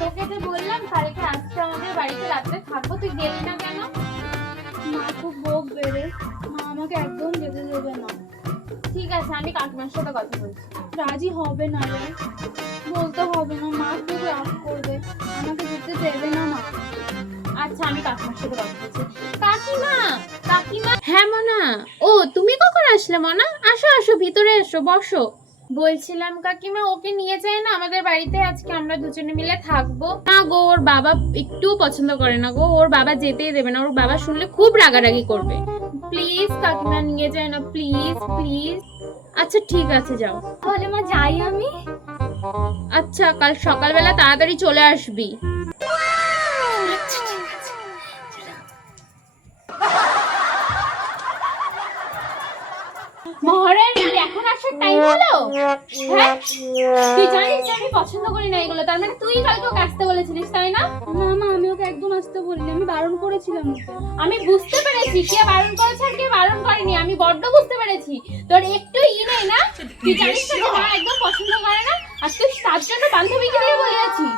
তোকে যে বললাম কালকে আসছে আমাদের বাড়িতে রাত্রে থাকবো, তুই গেলি না কেন? মা খুব বকবে রে, মা আমাকে একদম যেতে দেবে না। ঠিক আছে, আমি কাকিমার সাথে কথা বলছি। রাজি হবে না রে, বলতে হবে না, মা খুব রাগ করবে, আমাকে যেতে দেবে না মা। আচ্ছা, আমি কাকিমার সাথে কথা বলছি। কাকিমা, কাকিমা। হ্যাঁ মনা, ও তুমি কখন আসলে মনা? আসো আসো, ভিতরে এসো, বসো। বলছিলাম কাকিমা, ওকে নিয়ে যাই না আমাদের বাড়িতে, আজকে আমরা দুজনে মিলে থাকবো। না গো, ওর বাবা একটুও পছন্দ করে না গো, ওর বাবা যেতেই দেবে না, ওর বাবা শুনলে খুব রাগারাগি করবে। প্লিজ কাকিমা, নিয়ে যায় না, প্লিজ প্লিজ। আচ্ছা ঠিক আছে, যাও। তাহলে মা যাই আমি? আচ্ছা, কাল সকালবেলা তাড়াতাড়ি চলে আসবি। মহারাজ, এখন আসার টাইম হলো? হ্যাঁ, তুই জানিস যে আমি পছন্দ করি না এগুলো, তার মানে তুই কালকে ওকে আসতে বলেছিলিস, তাই না? না মা, আমি ওকে একদম আসতে বলিনি, আমি বারণ করেছিলাম ওকে। আমি বুঝতে পেরেছি কে বারণ করেছে আর কে বারণ করেনি, আমি বড্ড বুঝতে পেরেছি। তোর একটু নেই না? তুই জানিস তো যে মা একদম পছন্দ করে না, আর তুই তার জন্য বান্ধবীকে দিয়ে বলে আছিস।